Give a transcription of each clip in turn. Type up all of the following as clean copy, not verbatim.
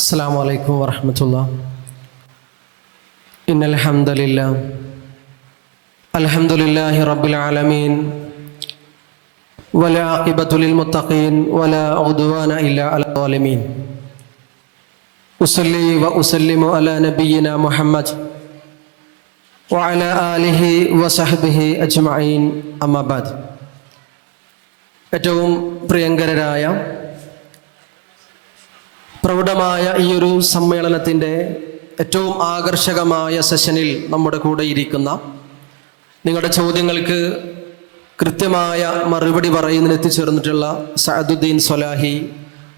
السلام عليكم ورحمة الله. إن الحمد لله رب العالمين ولا عاقبة للمتقين ولا عدوان إلا على الظالمين. أصلي وأسلم على نبينا محمد وعلى آله وصحبه أجمعين أما بعد. ഏറ്റവും പ്രിയങ്കരരായ പ്രൗഢമായ ഈ ഒരു സമ്മേളനത്തിൻ്റെ ഏറ്റവും ആകർഷകമായ സെഷനിൽ നമ്മുടെ കൂടെ ഇരിക്കുന്ന, നിങ്ങളുടെ ചോദ്യങ്ങൾക്ക് കൃത്യമായ മറുപടി പറയുന്നതിന് എത്തിച്ചേർന്നിട്ടുള്ള സഅദുദ്ദീൻ സ്വലാഹി,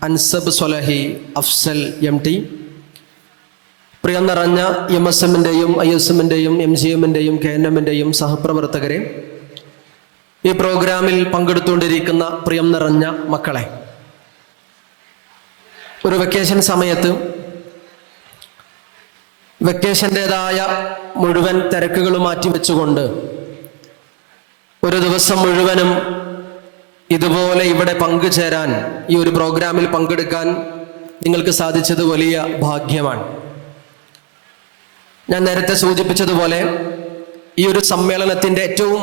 അൻസബ് സ്വലാഹി, അഫ്സൽ MT, പ്രിയം നിറഞ്ഞ MSM-ൻ്റെയും ISM-ൻ്റെയും MGM-ൻ്റെയും KNM-ൻ്റെയും സഹപ്രവർത്തകരെ, ഈ പ്രോഗ്രാമിൽ പങ്കെടുത്തുകൊണ്ടിരിക്കുന്ന പ്രിയം നിറഞ്ഞ മക്കളെ, ഒരു വെക്കേഷൻ സമയത്ത് വെക്കേഷൻ്റെതായ മുഴുവൻ തിരക്കുകൾ മാറ്റിവെച്ചുകൊണ്ട് ഒരു ദിവസം മുഴുവനും ഇതുപോലെ ഇവിടെ പങ്കുചേരാൻ, ഈ ഒരു പ്രോഗ്രാമിൽ പങ്കെടുക്കാൻ നിങ്ങൾക്ക് സാധിച്ചത് വലിയ ഭാഗ്യമാണ്. ഞാൻ നേരത്തെ സൂചിപ്പിച്ചതുപോലെ ഈ ഒരു സമ്മേളനത്തിൻ്റെ ഏറ്റവും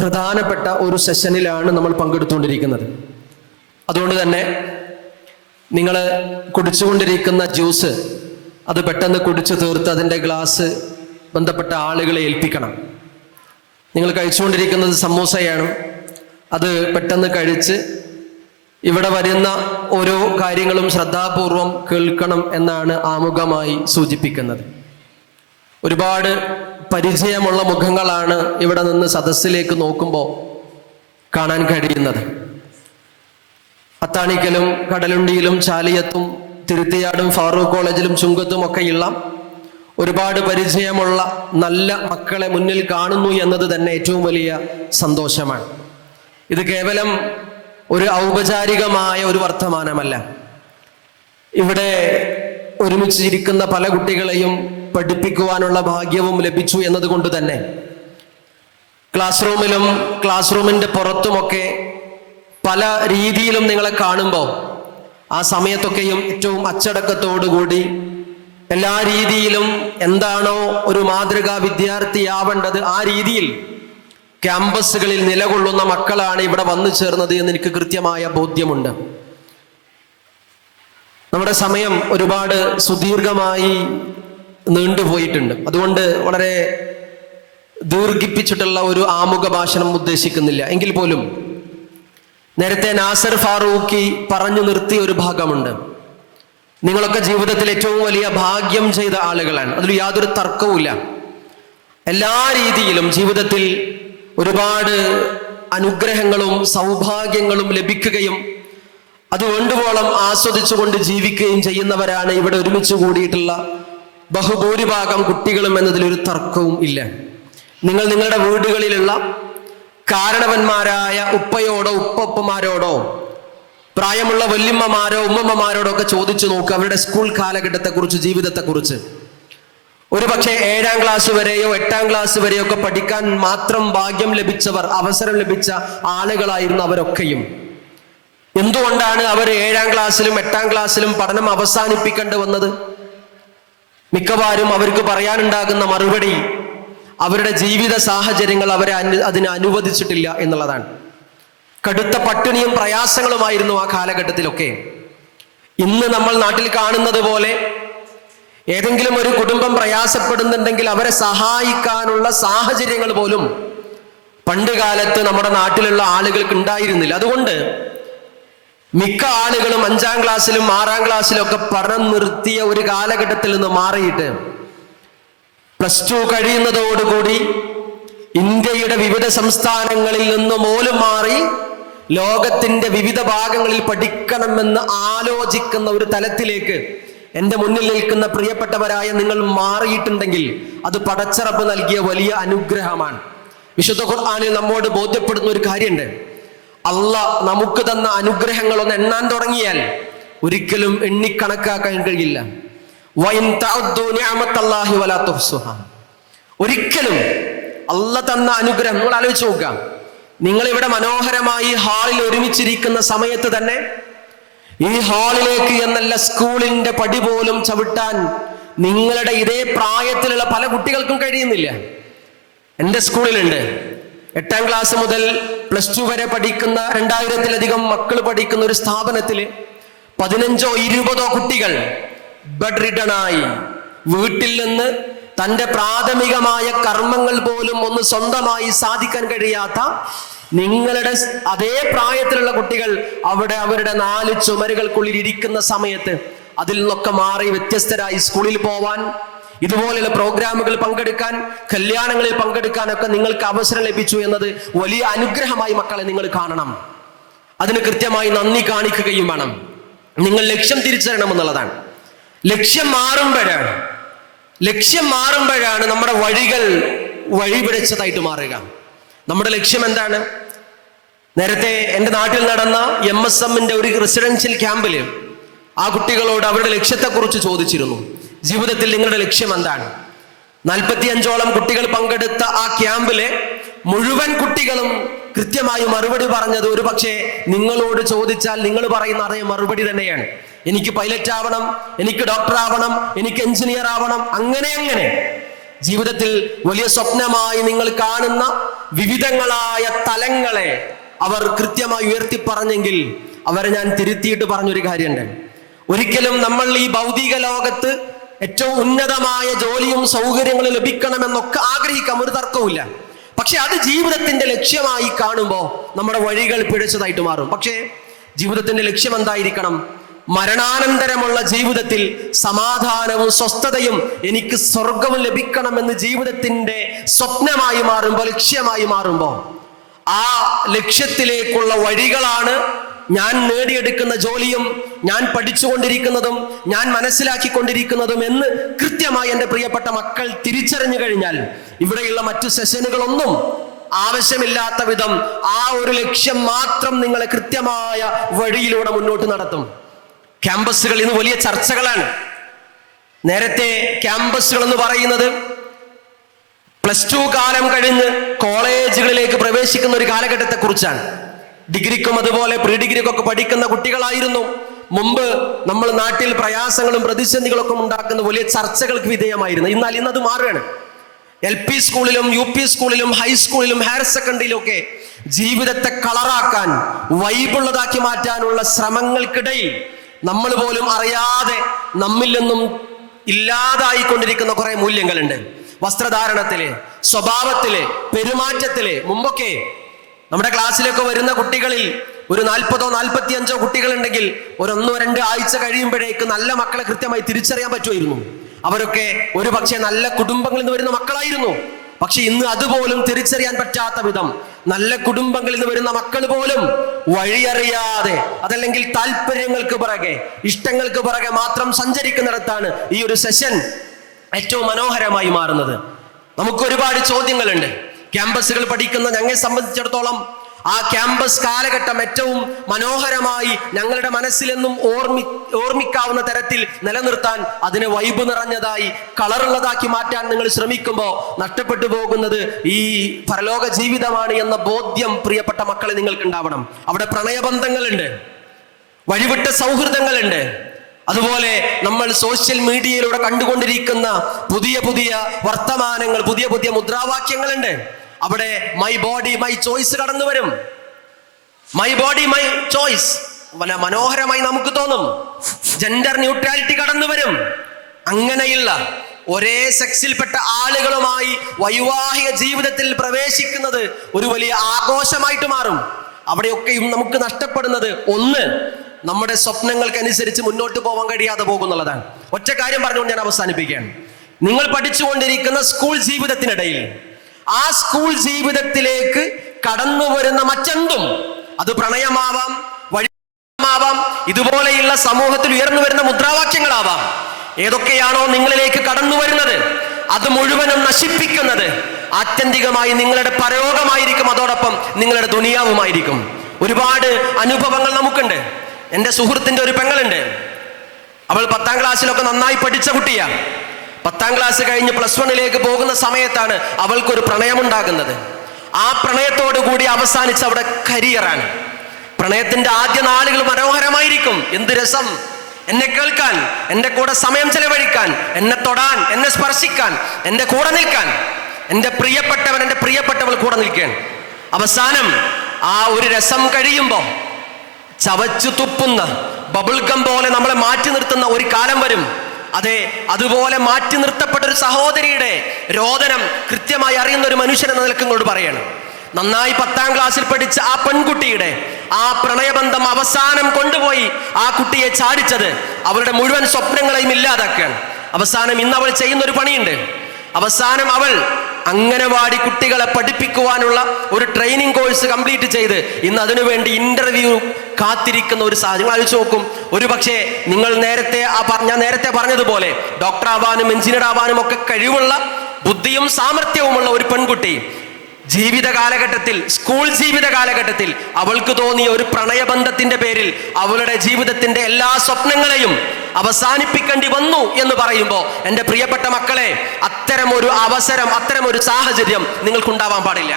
പ്രധാനപ്പെട്ട ഒരു സെഷനിലാണ് നമ്മൾ പങ്കെടുത്തുകൊണ്ടിരിക്കുന്നത്. അതുകൊണ്ട് തന്നെ നിങ്ങൾ കുടിച്ചുകൊണ്ടിരിക്കുന്ന ജ്യൂസ് അത് പെട്ടെന്ന് കുടിച്ചു തീർത്ത് അതിൻ്റെ ഗ്ലാസ് ബന്ധപ്പെട്ട ആളുകളെ ഏൽപ്പിക്കണം. നിങ്ങൾ കഴിച്ചുകൊണ്ടിരിക്കുന്നത് സമൂസയാണ്, അത് പെട്ടെന്ന് കഴിച്ച് ഇവിടെ വരുന്ന ഓരോ കാര്യങ്ങളും ശ്രദ്ധാപൂർവം കേൾക്കണം എന്നാണ് ആമുഖമായി സൂചിപ്പിക്കുന്നത്. ഒരുപാട് പരിചയമുള്ള മുഖങ്ങളാണ് ഇവിടെ നിന്ന് സദസ്സിലേക്ക് നോക്കുമ്പോൾ കാണാൻ കഴിയുന്നത്. അത്താണിക്കലും കടലുണ്ടിയിലും ചാലിയത്തും തിരുത്തിയാടും ഫാറൂഖ് കോളേജിലും ചുങ്കത്തും ഒക്കെയുള്ള ഒരുപാട് പരിചയമുള്ള നല്ല മക്കളെ മുന്നിൽ കാണുന്നു എന്നത് തന്നെ ഏറ്റവും വലിയ സന്തോഷമാണ്. ഇത് കേവലം ഒരു ഔപചാരികമായ ഒരു വർത്തമാനമല്ല. ഇവിടെ ഒരുമിച്ചിരിക്കുന്ന പല കുട്ടികളെയും പഠിപ്പിക്കുവാനുള്ള ഭാഗ്യവും ലഭിച്ചു എന്നതുകൊണ്ട് തന്നെ ക്ലാസ് റൂമിലും ക്ലാസ് റൂമിൻ്റെ പുറത്തുമൊക്കെ പല രീതിയിലും നിങ്ങളെ കാണുമ്പോൾ ആ സമയത്തൊക്കെയും ഏറ്റവും അച്ചടക്കത്തോടുകൂടി എല്ലാ രീതിയിലും എന്താണോ ഒരു മാതൃകാ വിദ്യാർത്ഥിയാവേണ്ടത് ആ രീതിയിൽ ക്യാമ്പസുകളിൽ നിലകൊള്ളുന്ന മക്കളാണ് ഇവിടെ വന്നു ചേർന്നത് എന്ന് എനിക്ക് കൃത്യമായ ബോധ്യമുണ്ട്. നമ്മുടെ സമയം ഒരുപാട് സുദീർഘമായി നീണ്ടുപോയിട്ടുണ്ട്. അതുകൊണ്ട് വളരെ ദീർഘിപ്പിച്ചിട്ടുള്ള ഒരു ആമുഖ ഭാഷണം ഉദ്ദേശിക്കുന്നില്ല. എങ്കിൽ പോലും നേരത്തെ നാസർ ഫാറൂഖി പറഞ്ഞു നിർത്തിയ ഒരു ഭാഗമുണ്ട്. നിങ്ങളൊക്കെ ജീവിതത്തിൽ ഏറ്റവും വലിയ ഭാഗ്യം ചെയ്ത ആളുകളാണ്, അതിൽ യാതൊരു തർക്കവുമില്ല. എല്ലാ രീതിയിലും ജീവിതത്തിൽ ഒരുപാട് അനുഗ്രഹങ്ങളും സൗഭാഗ്യങ്ങളും ലഭിക്കുകയും അത് വേണ്ടുവോളം ആസ്വദിച്ചുകൊണ്ട് ജീവിക്കുകയും ചെയ്യുന്നവരാണ് ഇവിടെ ഒരുമിച്ച് കൂടിയിട്ടുള്ള ബഹുഭൂരിഭാഗം കുട്ടികളും എന്നതിലൊരു തർക്കവും ഇല്ല. നിങ്ങൾ നിങ്ങളുടെ വീടുകളിലുള്ള കാരണവന്മാരായ ഉപ്പയോടോ ഉപ്പമാരോടോ പ്രായമുള്ള വല്യമ്മമാരോ ഉമ്മമ്മമാരോടോ ഒക്കെ ചോദിച്ചു നോക്കുക അവരുടെ സ്കൂൾ കാലഘട്ടത്തെക്കുറിച്ച്, ജീവിതത്തെക്കുറിച്ച്. ഒരു പക്ഷേ 7ാം ക്ലാസ് വരെയോ 8ാം ക്ലാസ് വരെയോ ഒക്കെ പഠിക്കാൻ മാത്രം ഭാഗ്യം ലഭിച്ചവർ, അവസരം ലഭിച്ച ആളുകളായിരുന്നു അവരൊക്കെയും. എന്തുകൊണ്ടാണ് അവർ 7ാം ക്ലാസ്സിലും 8ാം ക്ലാസ്സിലും പഠനം അവസാനിപ്പിക്കേണ്ടി വന്നത്? മിക്കവാറും അവർക്ക് പറയാനുണ്ടാകുന്ന മറുപടി അവരുടെ ജീവിത സാഹചര്യങ്ങൾ അവരെ അതിന് അനുവദിച്ചിട്ടില്ല എന്നുള്ളതാണ്. കടുത്ത പട്ടിണിയും പ്രയാസങ്ങളുമായിരുന്നു ആ കാലഘട്ടത്തിലൊക്കെ. ഇന്ന് നമ്മൾ നാട്ടിൽ കാണുന്നത് പോലെ ഏതെങ്കിലും ഒരു കുടുംബം പ്രയാസപ്പെടുന്നുണ്ടെങ്കിൽ അവരെ സഹായിക്കാനുള്ള സാഹചര്യങ്ങൾ പോലും പണ്ട് കാലത്ത് നമ്മുടെ നാട്ടിലുള്ള ആളുകൾക്ക് ഉണ്ടായിരുന്നില്ല. അതുകൊണ്ട് മിക്ക ആളുകളും 5ാം ക്ലാസ്സിലും 6ാം ക്ലാസ്സിലും ഒക്കെ പഠനം നിർത്തിയ ഒരു കാലഘട്ടത്തിൽ നിന്ന് മാറിയിട്ട് +2 കഴിയുന്നതോടുകൂടി ഇന്ത്യയുടെ വിവിധ സംസ്ഥാനങ്ങളിൽ നിന്ന് പോലും മാറി ലോകത്തിന്റെ വിവിധ ഭാഗങ്ങളിൽ പഠിക്കണമെന്ന് ആലോചിക്കുന്ന ഒരു തലത്തിലേക്ക് എൻ്റെ മുന്നിൽ നിൽക്കുന്ന പ്രിയപ്പെട്ടവരായ നിങ്ങൾ മാറിയിട്ടുണ്ടെങ്കിൽ അത് പടച്ചറബ് നൽകിയ വലിയ അനുഗ്രഹമാണ്. വിശുദ്ധ ഖുർആനിൽ നമ്മോട് ബോധ്യപ്പെടുന്ന ഒരു കാര്യമുണ്ട്. അള്ളാഹ് നമുക്ക് തന്ന അനുഗ്രഹങ്ങളൊന്ന് എണ്ണാൻ തുടങ്ങിയാൽ ഒരിക്കലും എണ്ണിക്കണക്കാക്കാൻ കഴിയില്ല. ഒരിക്കലും അള്ളാഹ് തന്ന അനുഗ്രഹം നിങ്ങൾ ആലോചിച്ച് നോക്കുക. നിങ്ങൾ ഇവിടെ മനോഹരമായി ഹാളിൽ ഒരുമിച്ചിരിക്കുന്ന സമയത്ത് തന്നെ ഈ ഹാളിലേക്ക് എന്നല്ല, സ്കൂളിന്റെ പടി പോലും ചവിട്ടാൻ നിങ്ങളുടെ ഇതേ പ്രായത്തിലുള്ള പല കുട്ടികൾക്കും കഴിയുന്നില്ല. എൻ്റെ സ്കൂളിലുണ്ട് 8ാം ക്ലാസ് മുതൽ +2 വരെ പഠിക്കുന്ന 2000-ലധികം മക്കൾ പഠിക്കുന്ന ഒരു സ്ഥാപനത്തിൽ 15ഓ 20ഓ കുട്ടികൾ ബെഡ് റിഡണായി വീട്ടിൽ നിന്ന് തൻ്റെ പ്രാഥമികമായ കർമ്മങ്ങൾ പോലും ഒന്ന് സ്വന്തമായി സാധിക്കാൻ കഴിയാത്ത നിങ്ങളുടെ അതേ പ്രായത്തിലുള്ള കുട്ടികൾ അവിടെ അവരുടെ 4 ചുമരുകൾക്കുള്ളിൽ ഇരിക്കുന്ന സമയത്ത് അതിൽ നിന്നൊക്കെ മാറി വ്യത്യസ്തരായി സ്കൂളിൽ പോവാൻ, ഇതുപോലെയുള്ള പ്രോഗ്രാമുകൾ പങ്കെടുക്കാൻ, കല്യാണങ്ങളിൽ പങ്കെടുക്കാനൊക്കെ നിങ്ങൾക്ക് അവസരം ലഭിച്ചു എന്നത് വലിയ അനുഗ്രഹമായി മക്കളെ നിങ്ങൾ കാണണം. അതിന് കൃത്യമായി നന്ദി കാണിക്കുകയും വേണം. നിങ്ങൾ ലക്ഷ്യം തിരിച്ചറിയണമെന്നുള്ളതാണ്. ലക്ഷ്യം മാറുമ്പോഴാണ് നമ്മുടെ വഴികൾ വഴിപിഴച്ചതായിട്ട് മാറുക. നമ്മുടെ ലക്ഷ്യം എന്താണ്? നേരത്തെ എൻ്റെ നാട്ടിൽ നടന്ന MSMന്റെ ഒരു റെസിഡൻഷ്യൽ ക്യാമ്പിൽ ആ കുട്ടികളോട് അവരുടെ ലക്ഷ്യത്തെക്കുറിച്ച് ചോദിച്ചിരുന്നു. ജീവിതത്തിൽ നിങ്ങളുടെ ലക്ഷ്യം എന്താണ്? 45ഓളം കുട്ടികൾ പങ്കെടുത്ത ആ ക്യാമ്പിലെ മുഴുവൻ കുട്ടികളും കൃത്യമായി മറുപടി പറഞ്ഞത് ഒരു പക്ഷേ നിങ്ങളോട് ചോദിച്ചാൽ നിങ്ങൾ പറയുന്ന അതേ മറുപടി തന്നെയാണ്. എനിക്ക് പൈലറ്റ് ആവണം, എനിക്ക് ഡോക്ടർ ആവണം, എനിക്ക് എഞ്ചിനീയർ ആവണം, അങ്ങനെ ജീവിതത്തിൽ വലിയ സ്വപ്നമായി നിങ്ങൾ കാണുന്ന വിവിധങ്ങളായ തലങ്ങളെ അവർ കൃത്യമായി ഉയർത്തി പറഞ്ഞെങ്കിൽ അവരെ ഞാൻ തിരുത്തിയിട്ട് പറഞ്ഞൊരു കാര്യമുണ്ട്. ഒരിക്കലും നമ്മൾ ഈ ഭൗതിക ലോകത്ത് ഏറ്റവും ഉന്നതമായ ജോലിയും സൗകര്യങ്ങളും ലഭിക്കണമെന്നൊക്കെ ആഗ്രഹിക്കാം, ഒരു തർക്കവുമില്ല. പക്ഷെ അത് ജീവിതത്തിന്റെ ലക്ഷ്യമായി കാണുമ്പോൾ നമ്മുടെ വഴികൾ പിഴച്ചതായിട്ട് മാറും. പക്ഷേ ജീവിതത്തിന്റെ ലക്ഷ്യം എന്തായിരിക്കണം? മരണാനന്തരമുള്ള ജീവിതത്തിൽ സമാധാനവും സ്വസ്ഥതയും എനിക്ക് സ്വർഗവും ലഭിക്കണമെന്ന് ജീവിതത്തിന്റെ സ്വപ്നമായി മാറുമ്പോൾ, ലക്ഷ്യമായി മാറുമ്പോൾ ആ ലക്ഷ്യത്തിലേക്കുള്ള വഴികളാണ് ഞാൻ നേടിയെടുക്കുന്ന ജോലിയും ഞാൻ പഠിച്ചുകൊണ്ടിരിക്കുന്നതും ഞാൻ മനസ്സിലാക്കിക്കൊണ്ടിരിക്കുന്നതും എന്ന് കൃത്യമായി എൻ്റെ പ്രിയപ്പെട്ട മക്കൾ തിരിച്ചറിഞ്ഞു കഴിഞ്ഞാൽ ഇവിടെയുള്ള മറ്റു സെഷനുകളൊന്നും ആവശ്യമില്ലാത്ത വിധം ആ ഒരു ലക്ഷ്യം മാത്രം നിങ്ങളെ കൃത്യമായ വഴിയിലൂടെ മുന്നോട്ട് നടത്തും. ക്യാമ്പസുകൾ ഇന്ന് വലിയ ചർച്ചകളാണ്. നേരത്തെ ക്യാമ്പസുകൾ എന്ന് പറയുന്നത് +2 കാലം കഴിഞ്ഞ് കോളേജുകളിലേക്ക് പ്രവേശിക്കുന്ന ഒരു കാലഘട്ടത്തെ കുറിച്ചാണ്. ഡിഗ്രിക്കും അതുപോലെ പ്രീ ഡിഗ്രിക്കും ഒക്കെ പഠിക്കുന്ന കുട്ടികളായിരുന്നു മുമ്പ് നമ്മൾ നാട്ടിൽ പ്രയാസങ്ങളും പ്രതിസന്ധികളൊക്കെ ഉണ്ടാക്കുന്ന വലിയ ചർച്ചകൾക്ക് വിധേയമായിരുന്നു. എന്നാൽ ഇന്നത് മാറുകയാണ്. LP സ്കൂളിലും UP സ്കൂളിലും ഹൈസ്കൂളിലും ഹയർ സെക്കൻഡറിയിലും ഒക്കെ ജീവിതത്തെ കളറാക്കാൻ, വൈബുള്ളതാക്കി മാറ്റാനുള്ള ശ്രമങ്ങൾക്കിടയിൽ നമ്മൾ പോലും അറിയാതെ നമ്മിൽ നിന്നും ഇല്ലാതായിക്കൊണ്ടിരിക്കുന്ന കുറെ മൂല്യങ്ങളുണ്ട്. വസ്ത്രധാരണത്തില്, സ്വഭാവത്തില്, പെരുമാറ്റത്തില്. മുമ്പൊക്കെ നമ്മുടെ ക്ലാസ്സിലൊക്കെ വരുന്ന കുട്ടികളിൽ ഒരു 40ഓ 45ഓ കുട്ടികളുണ്ടെങ്കിൽ ഒരു 1-2 ആഴ്ച കഴിയുമ്പോഴേക്ക് നല്ല മക്കളെ കൃത്യമായി തിരിച്ചറിയാൻ പറ്റുമായിരുന്നു. അവരൊക്കെ ഒരു പക്ഷേ നല്ല കുടുംബങ്ങളിൽ നിന്ന് വരുന്ന മക്കളായിരുന്നു. പക്ഷെ ഇന്ന് അതുപോലും തിരിച്ചറിയാൻ പറ്റാത്ത വിധം നല്ല കുടുംബങ്ങളിൽ നിന്ന് വരുന്ന മക്കൾ പോലും വഴിയറിയാതെ, അതല്ലെങ്കിൽ താല്പര്യങ്ങൾക്ക് പിറകെ, ഇഷ്ടങ്ങൾക്ക് പിറകെ മാത്രം സഞ്ചരിക്കുന്നിടത്താണ് ഈ ഒരു സെഷൻ ഏറ്റവും മനോഹരമായി മാറുന്നത്. നമുക്ക് ഒരുപാട് ചോദ്യങ്ങളുണ്ട്. ക്യാമ്പസുകൾ പഠിക്കുന്ന ഞങ്ങളെ സംബന്ധിച്ചിടത്തോളം ആ ക്യാമ്പസ് കാലഘട്ടം ഏറ്റവും മനോഹരമായി ഞങ്ങളുടെ മനസ്സിലെന്നും ഓർമ്മിക്കാവുന്ന തരത്തിൽ നിലനിർത്താൻ, അതിനെ വൈബ് നിറഞ്ഞതായി കളറുള്ളതാക്കി മാറ്റാൻ നിങ്ങൾ ശ്രമിക്കുമ്പോൾ നഷ്ടപ്പെട്ടു പോകുന്നത് ഈ പരലോക ജീവിതമാണ് എന്ന ബോധ്യം പ്രിയപ്പെട്ട മക്കളെ നിങ്ങൾക്ക് ഉണ്ടാവണം. അവിടെ പ്രണയബന്ധങ്ങളുണ്ട്, വഴിവിട്ട സൗഹൃദങ്ങളുണ്ട്. അതുപോലെ നമ്മൾ സോഷ്യൽ മീഡിയയിലൂടെ കണ്ടുകൊണ്ടിരിക്കുന്ന പുതിയ പുതിയ വർത്തമാനങ്ങൾ, പുതിയ പുതിയ മുദ്രാവാക്യങ്ങളുണ്ട്. അവിടെ മൈ ബോഡി മൈ ചോയ്സ് കടന്നു വരും. മൈ ബോഡി മൈ ചോയ്സ് വല്ല മനോഹരമായി നമുക്ക് തോന്നും. ജെൻഡർ ന്യൂട്രാലിറ്റി കടന്നു വരും. അങ്ങനെയുള്ള ഒരേ സെക്സിൽപ്പെട്ട ആളുകളുമായി വൈവാഹിക ജീവിതത്തിൽ പ്രവേശിക്കുന്നത് ഒരു വലിയ ആഘോഷമായിട്ട് മാറും. അവിടെയൊക്കെയും നമുക്ക് നഷ്ടപ്പെടുന്നത് ഒന്ന്, നമ്മുടെ സ്വപ്നങ്ങൾക്കനുസരിച്ച് മുന്നോട്ട് പോകാൻ കഴിയാതെ പോകുന്നുള്ളതാണ്. ഒറ്റ കാര്യം പറഞ്ഞുകൊണ്ട് ഞാൻ അവസാനിപ്പിക്കുകയാണ്. നിങ്ങൾ പഠിച്ചുകൊണ്ടിരിക്കുന്ന സ്കൂൾ ജീവിതത്തിനിടയിൽ ആ സ്കൂൾ ജീവിതത്തിലേക്ക് കടന്നു വരുന്ന മറ്റെന്തും, അത് പ്രണയമാവാം, വഴിമാവാം, ഇതുപോലെയുള്ള സമൂഹത്തിൽ ഉയർന്നു വരുന്ന മുദ്രാവാക്യങ്ങളാവാം, ഏതൊക്കെയാണോ നിങ്ങളിലേക്ക് കടന്നു വരുന്നത് അത് മുഴുവനും നശിപ്പിക്കുന്നത് ആത്യന്തികമായി നിങ്ങളുടെ പരലോകമായിരിക്കും, അതോടൊപ്പം നിങ്ങളുടെ ദുനിയാവുമായിരിക്കും. ഒരുപാട് അനുഭവങ്ങൾ നമുക്കുണ്ട്. എൻ്റെ സുഹൃത്തിന്റെ ഒരു പെങ്ങളുണ്ട്. അവൾ 10ാം ക്ലാസ്സിലൊക്കെ നന്നായി പഠിച്ച കുട്ടിയാ. 10ാം ക്ലാസ് കഴിഞ്ഞ് +1 പോകുന്ന സമയത്താണ് അവൾക്കൊരു പ്രണയമുണ്ടാകുന്നത്. ആ പ്രണയത്തോടു കൂടി അവസാനിച്ച് അവിടെ കരിയറാണ്. പ്രണയത്തിന്റെ ആദ്യ നാളുകൾ മനോഹരമായിരിക്കും. എന്ത് രസം എന്നെ കേൾക്കാൻ, എൻ്റെ കൂടെ സമയം ചെലവഴിക്കാൻ, എന്നെ തൊടാൻ, എന്നെ സ്പർശിക്കാൻ, എൻ്റെ കൂടെ നിൽക്കാൻ. എൻ്റെ പ്രിയപ്പെട്ടവൻ, എൻ്റെ പ്രിയപ്പെട്ടവൾ കൂടെ നിൽക്കാൻ. അവസാനം ആ ഒരു രസം കഴിയുമ്പോൾ ചവച്ചു തുപ്പുന്ന ബബിൾഗം പോലെ നമ്മളെ മാറ്റി നിർത്തുന്ന ഒരു കാലം വരും. അതെ, അതുപോലെ മാറ്റി നിർത്തപ്പെട്ട ഒരു സഹോദരിയുടെ രോദനം കൃത്യമായി അറിയുന്ന ഒരു മനുഷ്യൻ എന്ന നിലക്ക് ഇങ്ങോട്ട് പറയാണ്. നന്നായി 10ാം ക്ലാസ്സിൽ പഠിച്ച ആ പെൺകുട്ടിയുടെ ആ പ്രണയബന്ധം അവസാനം കൊണ്ടുപോയി ആ കുട്ടിയെ ചാടിച്ചത് അവളുടെ മുഴുവൻ സ്വപ്നങ്ങളെയും ഇല്ലാതാക്കുകയാണ്. അവസാനം ഇന്ന് അവൾ ചെയ്യുന്ന ഒരു പണിയുണ്ട്. അവസാനം അവൾ അംഗനവാടി കുട്ടികളെ പഠിപ്പിക്കുവാനുള്ള ഒരു ട്രെയിനിങ് കോഴ്സ് കംപ്ലീറ്റ് ചെയ്ത് ഇന്ന് അതിനുവേണ്ടി ഇന്റർവ്യൂ കാത്തിരിക്കുന്ന ഒരു സാഹചര്യം ആലോചിച്ച് നോക്കും. ഒരു പക്ഷേ നിങ്ങൾ ഞാൻ നേരത്തെ പറഞ്ഞതുപോലെ ഡോക്ടർ ആവാനും എഞ്ചിനീയർ ആവാനും ഒക്കെ കഴിവുള്ള ബുദ്ധിയും സാമർഥ്യവുമുള്ള ഒരു പെൺകുട്ടി ജീവിത കാലഘട്ടത്തിൽ, സ്കൂൾ ജീവിത കാലഘട്ടത്തിൽ അവൾക്ക് തോന്നിയ ഒരു പ്രണയബന്ധത്തിന്റെ പേരിൽ അവളുടെ ജീവിതത്തിന്റെ എല്ലാ സ്വപ്നങ്ങളെയും അവസാനിപ്പിക്കേണ്ടി വന്നു എന്ന് പറയുമ്പോൾ എൻ്റെ പ്രിയപ്പെട്ട മക്കളെ, അത്തരം ഒരു അവസരം, അത്തരം ഒരു സാഹചര്യം നിങ്ങൾക്കുണ്ടാവാൻ പാടില്ല.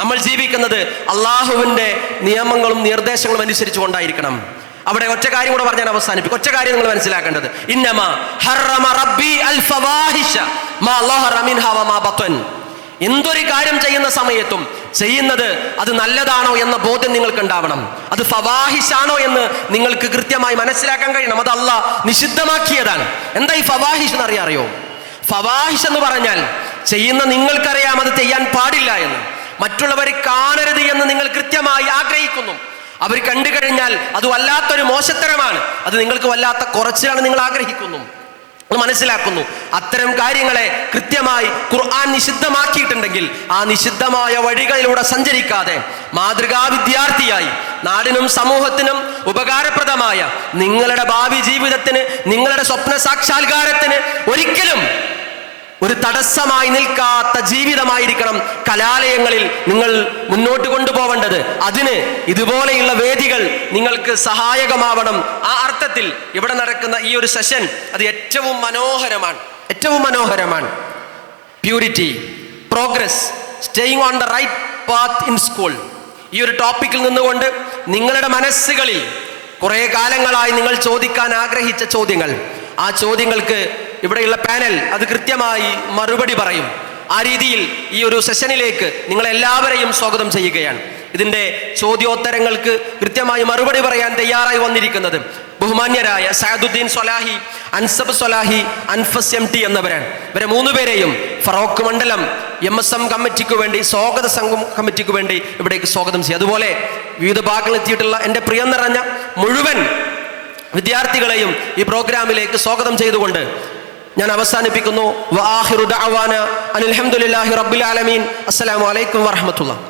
നമ്മൾ ജീവിക്കുന്നത് അള്ളാഹുവിൻ്റെ നിയമങ്ങളും നിർദ്ദേശങ്ങളും അനുസരിച്ചു കൊണ്ടായിരിക്കണം. അവിടെ ഒറ്റ കാര്യം കൂടെ പറഞ്ഞാൽ അവസാനിപ്പിക്കും. ഒറ്റ കാര്യം നിങ്ങൾ മനസ്സിലാക്കേണ്ടത്, ഇന്നമാ ഹറമ റബ്ബി അൽ ഫവാഹിഷ മാ ലഹറ മിൻഹാ വമാ ബത്വൻ. എന്തൊരു കാര്യം ചെയ്യുന്ന സമയത്തും ചെയ്യുന്നത് അത് നല്ലതാണോ എന്ന ബോധ്യം നിങ്ങൾക്ക് ഉണ്ടാവണം. അത് ഫവാഹിഷാണോ എന്ന് നിങ്ങൾക്ക് കൃത്യമായി മനസ്സിലാക്കാൻ കഴിയണം. അത് അള്ളാഹ് നിഷിദ്ധമാക്കിയതാണ്. എന്താ ഈ ഫവാഹിഷ് എന്ന് അറിയോ? ഫവാഹിഷ് എന്ന് പറഞ്ഞാൽ ചെയ്യുന്ന നിങ്ങൾക്കറിയാം അത് ചെയ്യാൻ പാടില്ല എന്ന്, മറ്റുള്ളവർ കാണരുത് എന്ന് നിങ്ങൾ കൃത്യമായി ആഗ്രഹിക്കുന്നു. അവർ കണ്ടു കഴിഞ്ഞാൽ അത് വല്ലാത്തൊരു മോശത്തരമാണ്, അത് നിങ്ങൾക്ക് വല്ലാത്ത കുറച്ചിലാണ് നിങ്ങൾ ആഗ്രഹിക്കുന്നു, മനസ്സിലാക്കുന്നു. അത്തരം കാര്യങ്ങളെ കൃത്യമായി ഖുർആൻ നിഷിദ്ധമാക്കിയിട്ടുണ്ടെങ്കിൽ ആ നിഷിദ്ധമായ വഴികളിലൂടെ സഞ്ചരിക്കാതെ മാതൃകാ വിദ്യാർത്ഥിയായി നാടിനും സമൂഹത്തിനും ഉപകാരപ്രദമായ നിങ്ങളുടെ ഭാവി ജീവിതത്തിന്, നിങ്ങളുടെ സ്വപ്ന സാക്ഷാത്കാരത്തിന് ഒരിക്കലും ഒരു തടസ്സമായി നിൽക്കാത്ത ജീവിതമായിരിക്കണം കലാലയങ്ങളിൽ നിങ്ങൾ മുന്നോട്ട് കൊണ്ടുപോവേണ്ടത്. അതിന് ഇതുപോലെയുള്ള വേദികൾ നിങ്ങൾക്ക് സഹായകമാവണം. ആ അർത്ഥത്തിൽ ഇവിടെ നടക്കുന്ന ഈ ഒരു സെഷൻ അത് ഏറ്റവും മനോഹരമാണ്. Purity, progress, staying on the right path in school. ഈ ഒരു ടോപ്പിക്കിൽ നിന്നുകൊണ്ട് നിങ്ങളുടെ മനസ്സുകളിൽ കുറെ കാലങ്ങളായി നിങ്ങൾ ചോദിക്കാൻ ആഗ്രഹിച്ച ചോദ്യങ്ങൾ, ആ ചോദ്യങ്ങൾക്ക് ഇവിടെയുള്ള പാനൽ അത് കൃത്യമായി മറുപടി പറയും. ആ രീതിയിൽ ഈ ഒരു സെഷനിലേക്ക് നിങ്ങളെല്ലാവരെയും സ്വാഗതം ചെയ്യുകയാണ്. ഇതിൻ്റെ ചോദ്യോത്തരങ്ങൾക്ക് കൃത്യമായി മറുപടി പറയാൻ തയ്യാറായി വന്നിരിക്കുന്നത് ബഹുമാന്യരായ സഅദുദ്ദീൻ സ്വലാഹി, അൻസബ് സ്വലാഹി, അൻഫസ് MT എന്നവരാണ്. ഇവരെ 3 പേരെയും ഫറോക്ക് മണ്ഡലം MSM കമ്മിറ്റിക്ക് വേണ്ടി, സ്വാഗത സംഘം കമ്മിറ്റിക്ക് വേണ്ടി ഇവിടേക്ക് സ്വാഗതം ചെയ്യും. അതുപോലെ വിവിധ ഭാഗങ്ങളിലെത്തിയിട്ടുള്ള എൻ്റെ പ്രിയം നിറഞ്ഞ മുഴുവൻ വിദ്യാർത്ഥികളെയും ഈ പ്രോഗ്രാമിലേക്ക് സ്വാഗതം ചെയ്തുകൊണ്ട് ഞാൻ അവസാനിപ്പിക്കുന്നു. വആഖിറു ദഅവാന അനിൽ ഹംദുലില്ലാഹി റബ്ബിൽ ആലമീൻ. അസ്സലാമു അലൈക്കും വറഹ്മത്തുള്ളാഹി.